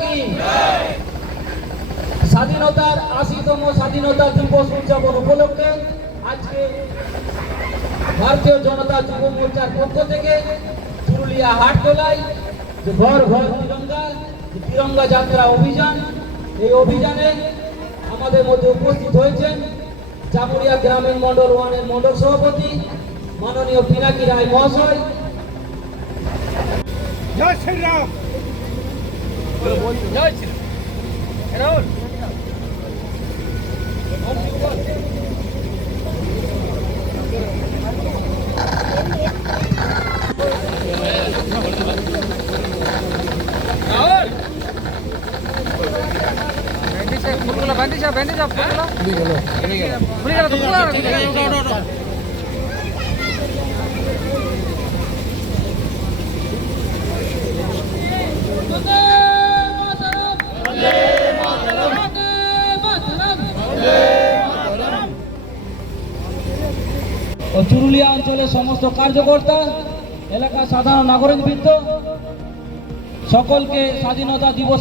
কি? স্বাধীনতার ৮০তম স্বাধীনতা দিবস উদযাপন উপলক্ষে আজকে ভারতীয় জনতা যুব মোর্চার পক্ষ থেকে পুরুলিয়া হাটতলায় যে ঘর ঘর তিরঙ্গা যাত্রা অভিযান, এই অভিযানে আমাদের মধ্যে উপস্থিত হয়েছেন জামুরিয়া গ্রামীণ মন্ডল 1-এর মন্ডল সভাপতি মাননীয় পিনাকি রায় মহাশয়। জয় শ্রীরাম। জয় শ্রীরাম। চুরুলিয়া অঞ্চলের সমস্ত কার্যকর্তা, এলাকার সাধারণ নাগরিকবৃন্দ সকলকে স্বাধীনতা দিবস